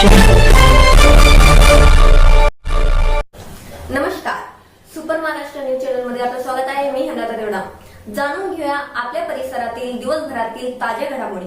नमस्कार, super Maharashtra news channel मध्ये आपलं स्वागत आहे. मी हंगाता देवडा. जाणून घेऊया आपल्या परिसरातील दिवसभरातील ताज्या घडामोडी.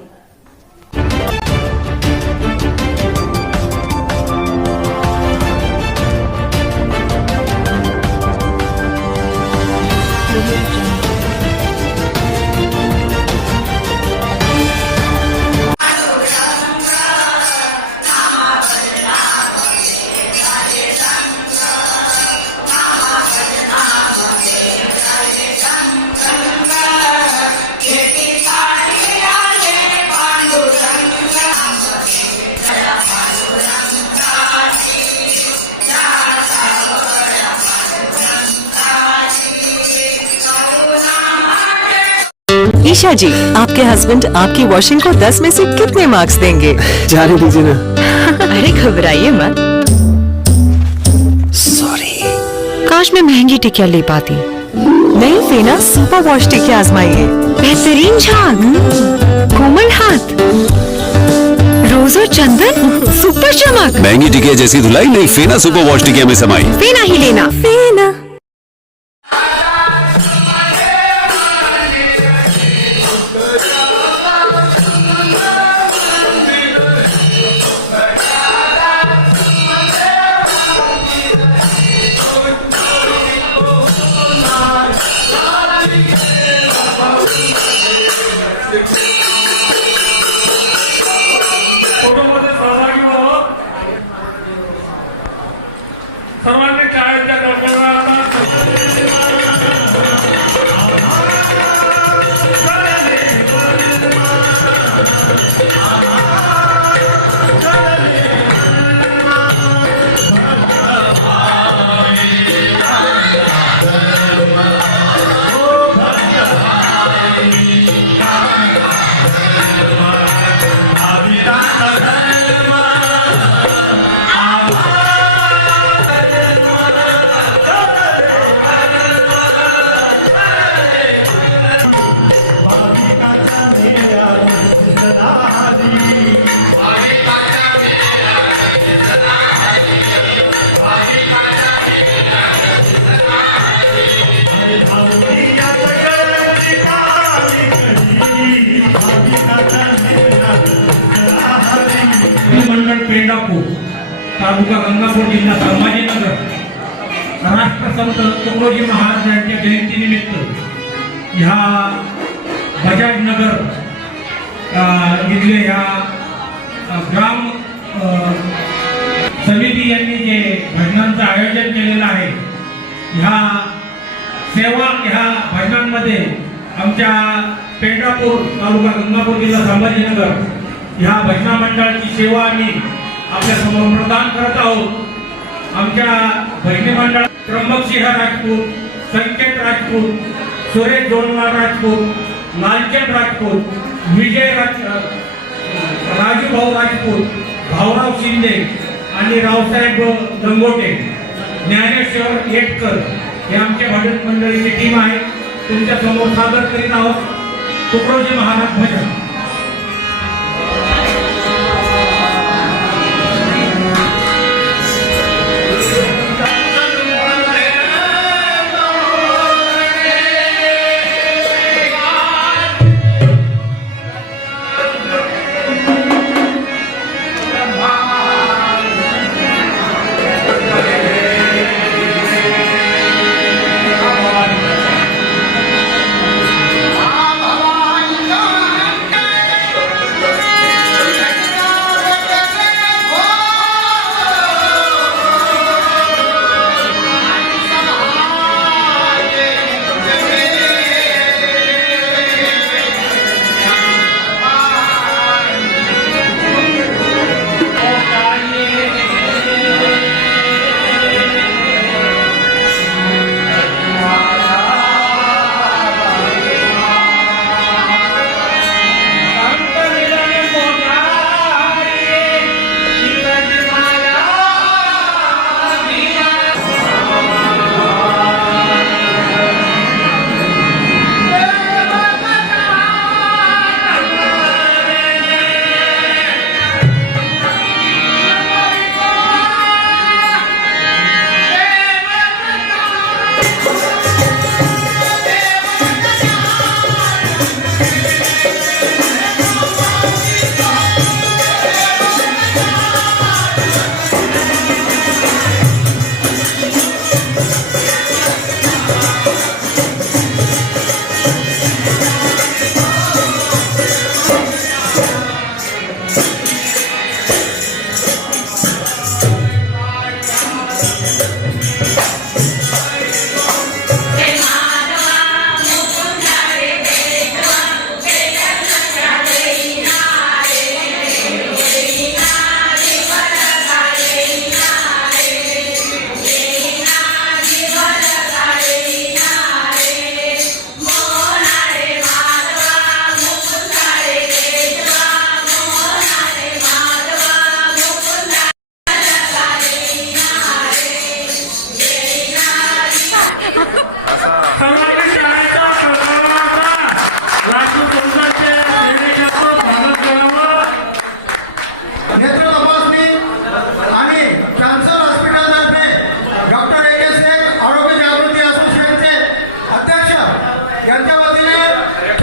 ईशा जी, आपके हस्बैंड आपकी वॉशिंग को 10 में से कितने मार्क्स देंगे? जाने दीजिए ना। अरे घबराइए मत। सॉरी। काश मैं महंगी टिकिया ले पाती। नहीं फेना सुपर वॉश टिकिया आजमाइए। बेहतरीन झाग, कोमल हाथ, रोज और चंदन, सुपर चमक। महंगी टिकिया जैसी धुलाई नहीं, फेना सुपर वॉश टिकिया में समाई। फेना ही लेना। फेना। सर्वांनी टाळ्यांच्या गडगडाटात मंडळ पेंढापूर, तालुका गंगापूर, जिल्हा संभाजीनगर राष्ट्रसंत तुकडोजी महाराज यांच्या जयंतीनिमित्त ह्या बजाज नगर इथले ह्या ग्राम समिती यांनी जे भजनांचं आयोजन केलेलं आहे, ह्या सेवा ह्या भजनांमध्ये आमच्या पेंढापूर, तालुका गंगापूर, जिल्हा संभाजीनगर ह्या भजना मंडळाची सेवा आम्ही आपल्या समोर प्रदान करत आहोत. आमच्या भजनी मंडळ त्र्यंबकसिंह राजपूत, संकेत राजपूत, सुरेश जोनलाल राजपूत, लालचंद राजपूत, विजय राजूभाऊ राजपूत, भाऊराव शिंदे आणि रावसाहेब लंगोटे, ज्ञानेश्वर येटकर हे आमच्या भजन मंडळीची टीम आहे. तुमच्या समोर सादर करीत आहोत तुकडोजी महाराज भजन.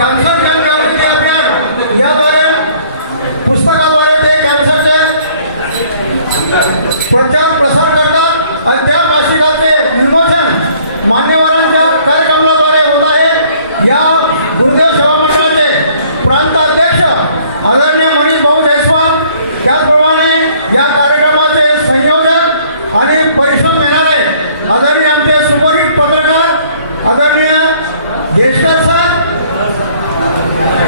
कॅन्सर जागृती अभियान याद्वारे पुस्तकाद्वारे ते कॅन्सरचे प्रचार प्रसार करतात आणि त्या मासिकाचे विमोचन मान्यवरांच्या कार्यक्रमाद्वारे होत आहे. या गुरुदेव सेवा मंडळाचे प्रांत अध्यक्ष आदरणीय मनीष भाऊ जयस्वाल, त्याचप्रमाणे या कार्यक्रमाचे संयोजन आणि परिश्रम घेणारे आदरणीय आमचे सुपरहिट पत्रकार आदरणीय येशकर सर,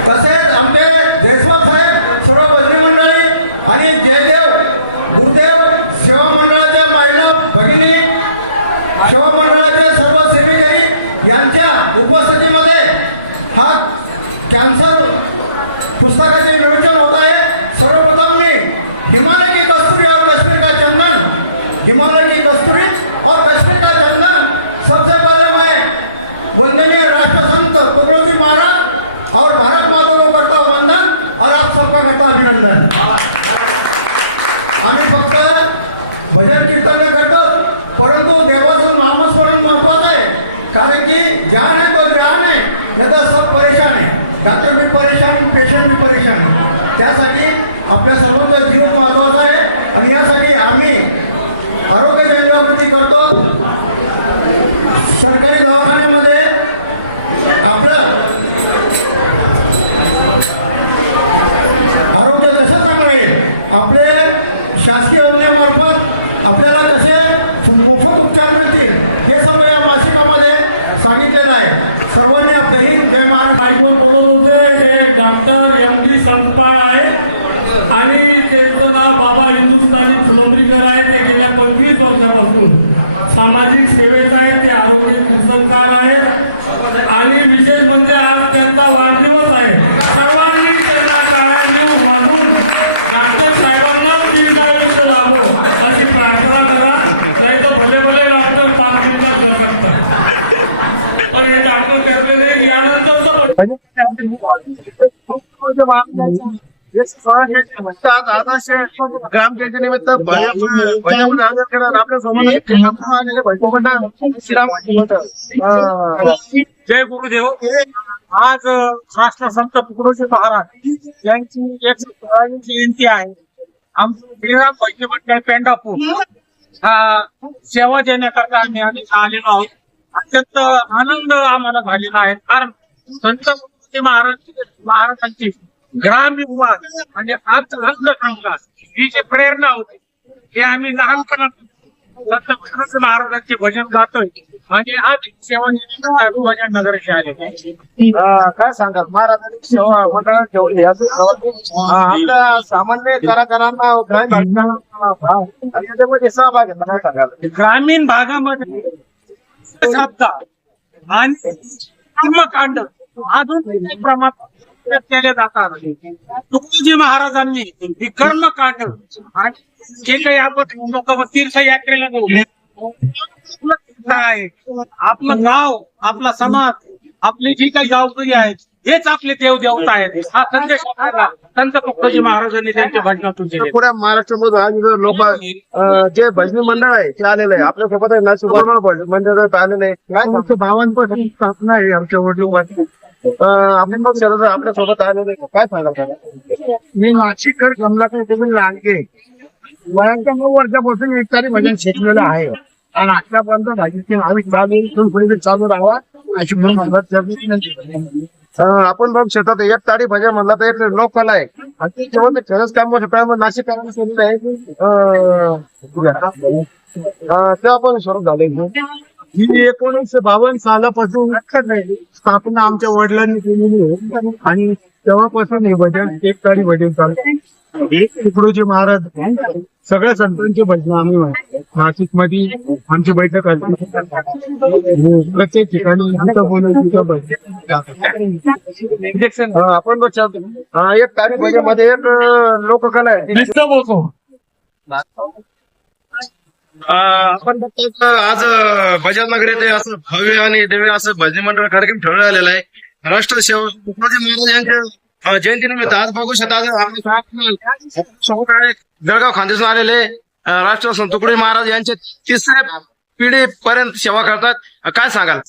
तसेच आमचे देशमुख साहेब, सर्व भजनी मंडळी आणि जयदेव गुरुदेव सेवा मंडळाच्या महिला भगिनी, सेवा मंडळाचे सर्व सेवेकरी यांच्या उपस्थितीमध्ये हा कॅन्सर पुस्तकाचे विमोचन होत आहे. सर्वप्रथम मी हिमालय की कस्तूरी और कश्मीर का चंदन, हिमालय की कस्तूरी और कश्मीर का चंदन, सबसे पहले मैं वंदनीय राष्ट्रसंत तुकडोजी महाराज और भारत माता को करता हूं वंदन और आप सबका करता अभिनंदन. आम्ही फक्त भजन कीर्तन करतो, परंतु देवाचं नामस्मरण महत्वाचं आहे. कारण की जान है तो जान है, यदा सब परेशान है. डॉक्टर भी परेशान, पेशंट भी परेशान आहे. त्यासाठी आपल्या सर्वांचा जीव महत्वाचा आहे आणि यासाठी आम्ही आरोग्य जनजागृती करतो. सरकारी दवाखान्यामध्ये आपलं आरोग्य कसं चांगलं आहे, आपले शासकीय योजनेमार्फत आपल्याला कसे मोफत उपचार मिळतील हे सर्व या मासिकामध्ये सांगितलेलं आहे. सर्वांनी आपली जय महाराज. हे डॉक्टर एम डी संतपाळ आहे आणि त्यांचं नाव बाबा हिंदुस्थानी फुलंब्रीकर आहे. ते गेल्या 25 वर्षापासून सामाजिक सेवेत आहेत. ते आरोग्य पुस्तककार आहेत आणि विशेष म्हणजे आज त्यांचा वाढदिवस आहे. सर्वांनी त्यांना टाळ्या वाजवून डॉक्टर साहेबांना दीर्घायुष्य लाभो अशी प्रार्थना करा. नाही तर भले भले डॉक्टर 5 मिनिटात कर शकतात, पण हे डॉक्टर करले नाही. यानंतरचं ग्रामपंचायतीनिमित्त आपल्या जय गुरुदेव. आज राष्ट्रसंत तुकडोजी महाराज यांची 116वी जयंती आहे. आमचं श्रीराम भजनी मंडळ पेंढापूर हा सेवा देण्याकरता आम्ही आलेलो आहोत. अत्यंत आनंद आम्हाला झालेला आहे. कारण संत तुकडोजी महाराजांची ग्रामविवाद आणि अंधश्रद्धा ही जी प्रेरणा होती हे आम्ही लहानपणापासून संत तुकडोजी महाराजांचे भजन गातोय आणि आज सेवा भजन नगरचे आले. काय सांगाल महाराजांनी सेवा मंडळात ठेवली आपल्या सामान्य कलाकारांना आणि याच्यामध्ये सहभाग घेतला. काय सांगाल ग्रामीण भागामध्ये शब्द आणि कर्मकांड अजून प्रमाणात केले जातात. तुकडोजी महाराजांनी ही कर्मकांड आणि जे काही आपण लोक तीर्थयात्रेला आहे, आपलं गाव, आपला समाज, आपली जी काही गावकरी आहेत हेच आपले देव देवता आहेत. हा संदेश संत तुकडोजी महाराजांनी त्यांच्या भजनातून दिला. पुऱ्या महाराष्ट्रामध्ये आज लोक जे भजनी मंडळ आहे ते आलेलं आहे. आपल्या सोबत आहे ना सुपरमन भजनी मंडळ आलेलं आहे. काय आमचं 52 स्थापना आहे आमच्या वडिलोपासून. आपण मग सर आपल्या सोबत आलेलं आहे. काय सांगाल? मी नाशिककर कमलाकर तुम्ही लांडगे वयांच्या 9 वर्षापासून एकतारी भजन शिकलेलं आहे आणि आतापर्यंत भाजीची आम्ही चालू राहावा अशी म्हणून आपण बघ शेतात एक तारी भजन म्हणला तर एक लोककला आहे आणि जेव्हा खरंच काम नाशिककरांना केलेलं आहे ते आपण स्वरूप झाले. ही 1952 सालापासून स्थापना आमच्या वडिलांनी केलेली आहे आणि तेव्हापासून हे भजन एक तारी भजन चालू. तुकडोजी महाराज सगळ्या संतांचे भजन आम्ही नाशिक मध्ये आमची बैठक असते. प्रत्येक ठिकाणी आपण बघतो एक तारीख मध्ये एक लोककला आहे. आपण बघतो आज बजाज नगर येथे असं भव्य आणि दिव्य असं भजनी मंडळ कार्यक्रम ठेवण्यात आलेला आहे. राष्ट्रसेवा तुकडोजी महाराज यांच्या जयंतीनिमित्त आज बघू शकता जळगाव खांदेसून आलेले राष्ट्रसंत तुकडोजी महाराज यांचे 3ऱ्या पिढी पर्यंत सेवा करतात. काय सांगाल?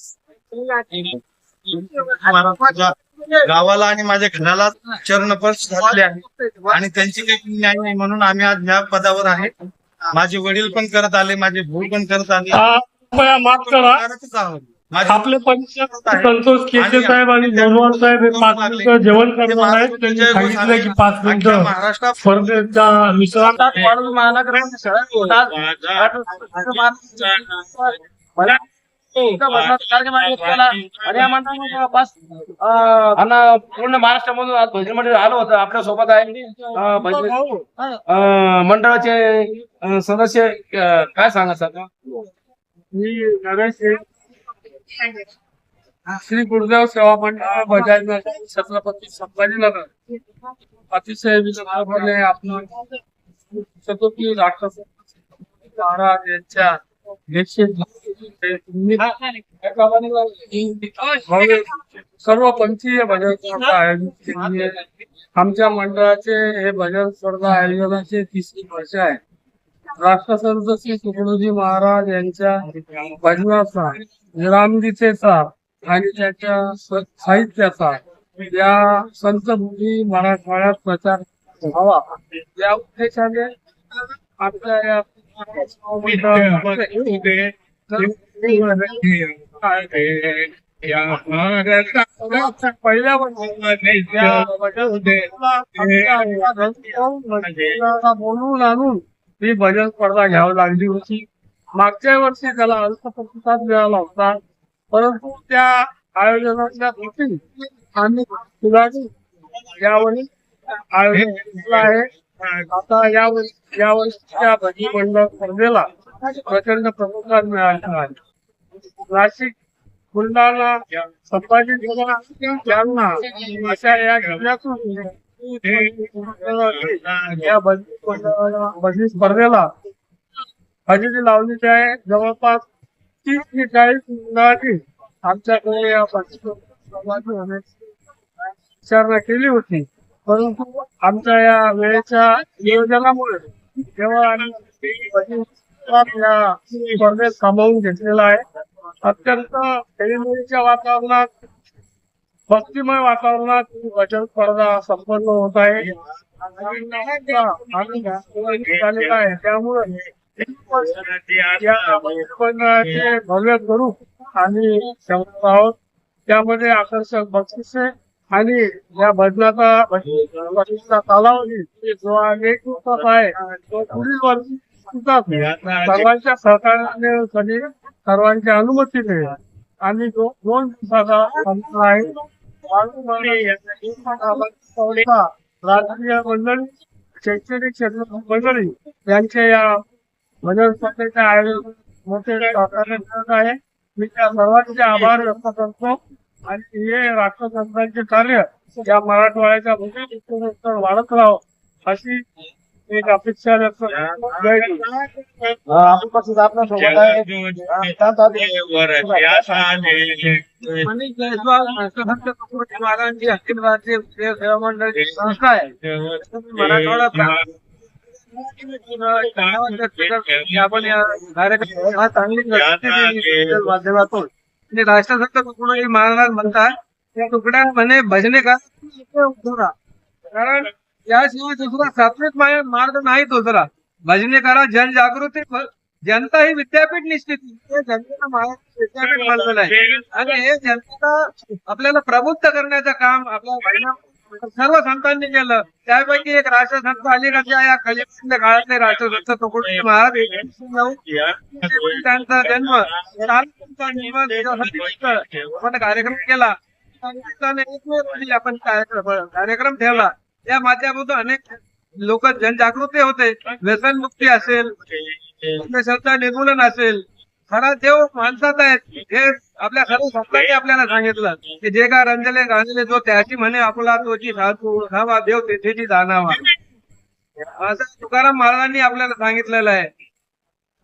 गावाला आणि माझ्या घराला चरणस्पर्श झालेले आहे आणि त्यांची काही न्याय नाही म्हणून आम्ही आज ह्या पदावर आहे. माझे वडील पण करत आले, माझे भाऊ पण करत आले. माफ करा, करतच आहोत. माझे आपले परिषद संतोष केचे साहेब आणि जोनवार साहेब हे 5 मिनिटं जेवण करणार आहेत. त्यांनी सांगितलं की 5 मिनिटं महाराष्ट्रात स्पर्धेच्या विश्रांतात पूर्ण महाराष्ट्रामधून आज भजनमध्ये आलो होतो. आपल्या सोबत आहे मंडळाचे सदस्य. काय सांगा सर? मी नरेश श्री गुरुदेव सेवा मंडळ बजाज छत्रपती संभाजीनगर अतिशय विनम्रपणे आपण छत्रपती राष्ट्रपती महाराज यांच्या सर्व पंथीय भजन स्पर्धा आयोजित केली आहे. आमच्या मंडळाचे हे भजन स्पर्धा आयोजनाचे 30वी वर्ष आहे. राष्ट्रसंत श्री तुकडोजी महाराज यांच्या भजनाचा, विरामगीतेचा आणि त्याच्या साहित्याचा या संतभूमी मराठवाड्यात प्रचार व्हावा या उद्देशाने आपल्या या पहिल्या बोलवून आणून ही भजन स्पर्धा घ्यावी लागली होती. मागच्या वर्षी त्याला अल्प प्रतिसाद मिळाला होता, परंतु त्या आयोजनाच्या कृती आम्ही सुधारली यावेळी आयोजन केलं आहे. आता यावर्षीच्या भजनी मंडळ स्पर्धेला प्रचंड प्रतिसाद मिळाला आहे. नाशिक, बुलढाणा, संभाजीनगर, जालना अशा या जिल्ह्यातून या भजनी स्पर्धेला हजेरी लावलेली आहे. जवळपास 30 ते 40 मंडळांनी आमच्याकडे या विचारणा केली होती, परंतु आमच्या या वेळेच्या नियोजनामुळे जेव्हा आम्ही या स्पर्धेत सामावून घेतलेला आहे. अत्यंत खेळीमेळीच्या वातावरणात, भक्तिमय वातावरणात भजन स्पर्धा संपन्न होत आहे. झालेला आहे त्यामुळे या भव्य स्वरूप आम्ही ठेवत आहोत. त्यामध्ये आकर्षक बक्षिसे आणि या भजनाचा कालावधी जो एक दिवसाचा आहे तो पुढील वर्षी सर्वांच्या सहकार्याने सर्वांच्या अनुमतीने आम्ही 2 दिवसाचा संपला आहे. राजकीय मंडळी, शैक्षणिक क्षेत्र मंडळी यांच्या या भजन स्पर्धेचे आयोजन मोठे सहकार्य करत आहे. मी त्या सर्वांचे आभार व्यक्त करतो आणि हे राष्ट्रसंतांचे कार्य या मराठवाड्याच्या भूमी वाढत राहो अशी एक अपेक्षा व्यक्त करतो. जय हिंद. आपल्या सोबत आहे आणि जयस्वाल राष्ट्रसंत तुकडोजी महाराजांची अखिल भारतीय सेवा मंडळाची संस्था आहे. मराठवाड्यात आपण या कार्यक्रमाला चांगली माध्यमातून आणि राष्ट्रसंत तुकडोजी महाराज म्हणतात त्या तुकड्या म्हणे भजने का, कारण याशिवाय दुसरा सात्विक मार्ग नाही दुसरा. भजने करा, जनजागृती, जनता ही विद्यापीठ निश्चित जनतेला महाराष्ट्र विद्यापीठ बनलेलं आहे आणि हे जनतेला आपल्याला प्रबुद्ध करण्याचं काम आपल्या सर्व संतांनी केलं. त्यापैकी एक राष्ट्रसंत अलीकडच्या या कलियुगीय काळातले राष्ट्रसंत तुकडोजी महाराज त्यांचा जन्म आपण कार्यक्रम केला. आपण कार्यक्रम ठेवला. या माध्यमातून अनेक लोक जनजागृती होते. व्यसनमुक्ती असेल, अंधश्रद्धा निर्मूलन असेल, खरा देव माणसात आहेत हे आपल्या सर्व संतांनी आपल्याला सांगितलं की जे का रंजले गांजले जो त्याची म्हणे आपला तोची साधू ओळखावा देव तेथेची जाणावा, असं तुकाराम महाराजांनी आपल्याला सांगितलेलं आहे.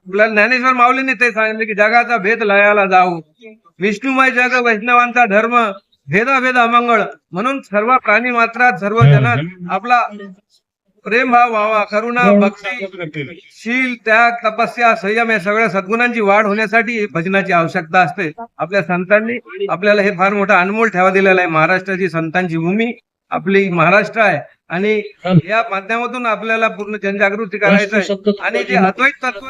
ज्ञानेश्वर माऊलींनी ते सांगितलं की जगाचा भेद लयाला जाऊ, विष्णुमय जग वैष्णवांचा धर्म, भेदाभेद अमंगळ, म्हणून सर्व प्राणी मात्रात सर्व जनात आपला प्रेम भाव व्हावा, करुणा, भक्ती, शील, त्याग, तपस्या, संयम या सगळ्या सद्गुणांची वाढ होण्यासाठी भजनाची आवश्यकता असते. आपल्या संतांनी आपल्याला हे फार मोठा अनमोल ठेवा दिलेला आहे. महाराष्ट्राची संतांची भूमी आपली महाराष्ट्र आहे आणि या माध्यमातून आपल्याला पूर्ण जनजागृती करायचं आहे. आणि जे अद्वैत तत्व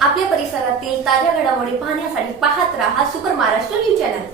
आपल्या परिसरातील ताज्या घडामोडी पाहण्यासाठी पाहत राहा सुपर महाराष्ट्र न्यूज चॅनल.